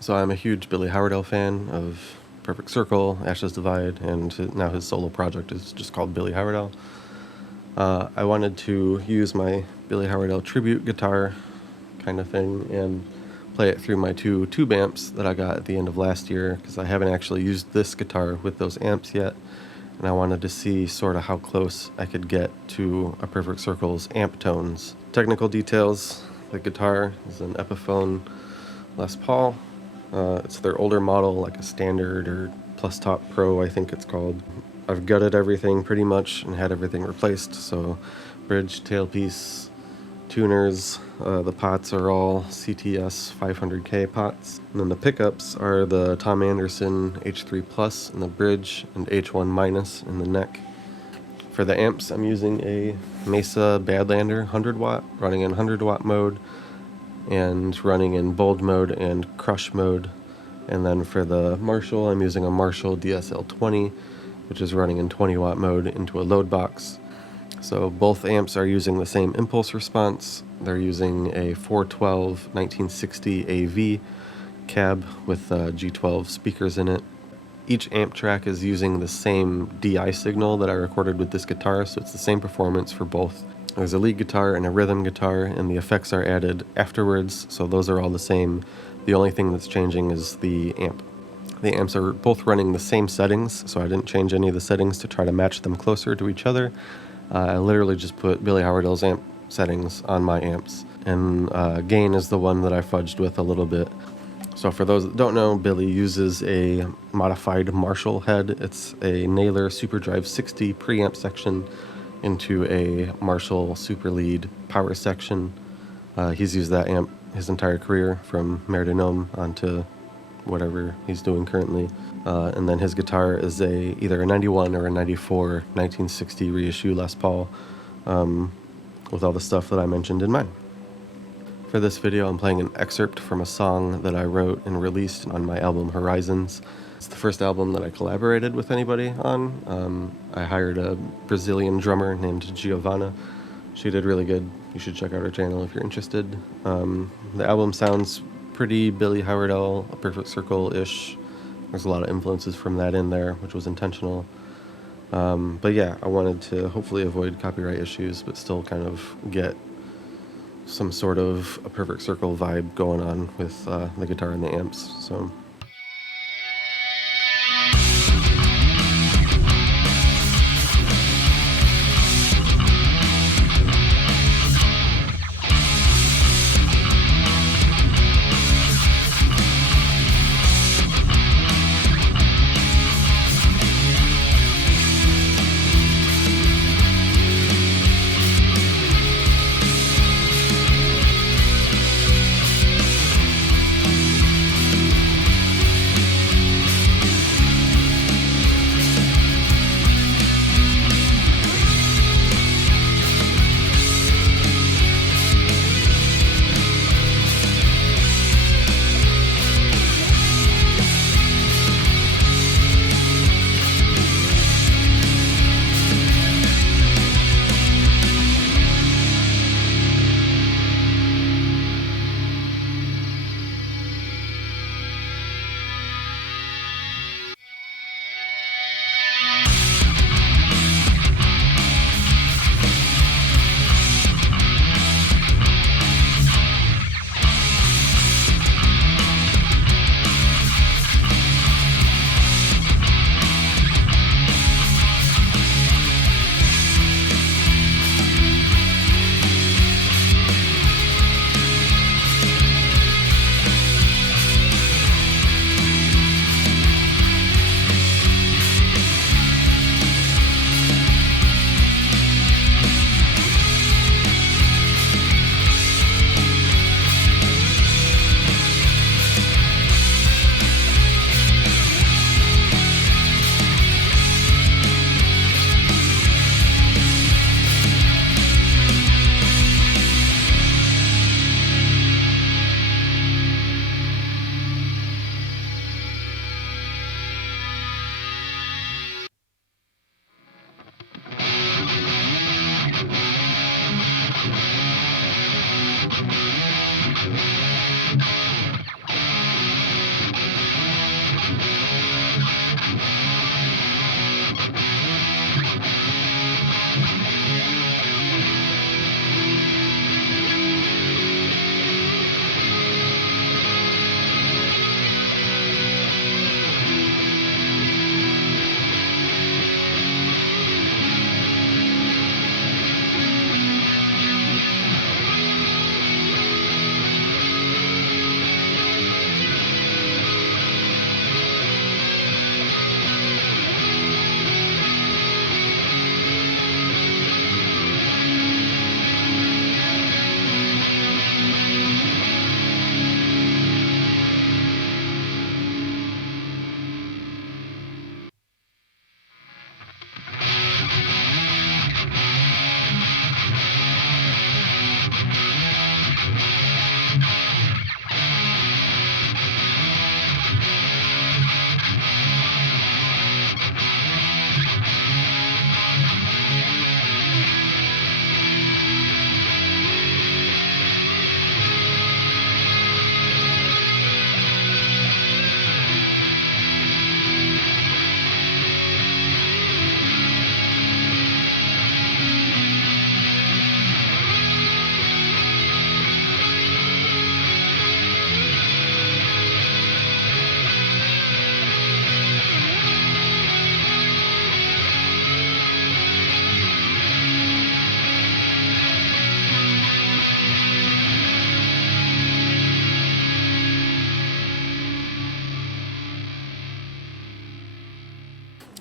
So I'm a huge Billy Howerdel fan of Perfect Circle, Ashes Divide, and now his solo project is just called Billy Howerdel. I wanted to use my Billy Howerdel Tribute Guitar kind of thing and play it through my two tube amps that I got at the end of last year, because I haven't actually used this guitar with those amps yet, and I wanted to see sort of how close I could get to a Perfect Circle's amp tones. Technical details: the guitar is an Epiphone Les Paul. It's their older model, like a Standard or Plus Top Pro, I think it's called. I've gutted everything pretty much and had everything replaced, so bridge, tailpiece, tuners, the pots are all CTS 500K pots. And then the pickups are the Tom Anderson H3 Plus in the bridge and H1 minus in the neck. For the amps, I'm using a Mesa Badlander 100 watt, running in 100 watt mode and running in bold mode and crush mode. And then for the Marshall, I'm using a Marshall DSL20, which is running in 20 watt mode into a load box. So both amps are using the same impulse response. They're using a 412 1960 AV cab with G12 speakers in it. Each amp track is using the same DI signal that I recorded with this guitar, so it's the same performance for both. There's a lead guitar and a rhythm guitar, and the effects are added afterwards, so those are all the same. The only thing that's changing is the amp. The amps are both running the same settings, so I didn't change any of the settings to try to match them closer to each other. I literally just put Billy Howerdell's amp settings on my amps, and gain is the one that I fudged with a little bit. So for those that don't know, Billy uses a modified Marshall head. It's a Naylor SuperDrive 60 preamp section into a Marshall Super Lead power section. He's used that amp his entire career, from Mare de Gnome onto whatever he's doing currently. And then his guitar is either a 91 or a 94 1960 reissue Les Paul, with all the stuff that I mentioned in mine. For this video, I'm playing an excerpt from a song that I wrote and released on my album Horizons. It's the first album that I collaborated with anybody on. I hired a Brazilian drummer named Giovanna. She did really good. You should check out her channel if you're interested. The album sounds pretty Billy Howerdel, a Perfect Circle-ish. There's a lot of influences from that in there, which was intentional. But yeah, I wanted to hopefully avoid copyright issues, but still kind of get some sort of a Perfect Circle vibe going on with the guitar and the amps. So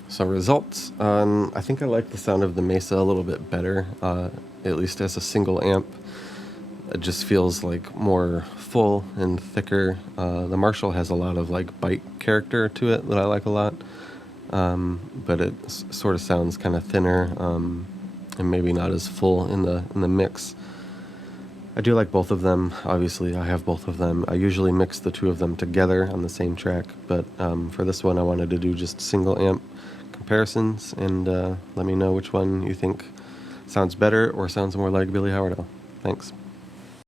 So results, I think I like the sound of the Mesa a little bit better, at least as a single amp. It just feels like more full and thicker. The Marshall has a lot of like bite character to it that I like a lot, but it sort of sounds kind of thinner and maybe not as full in the mix. I do like both of them. Obviously, I have both of them. I usually mix the two of them together on the same track, but for this one, I wanted to do just single amp comparisons, and let me know which one you think sounds better or sounds more like Billy Howerdel. Thanks.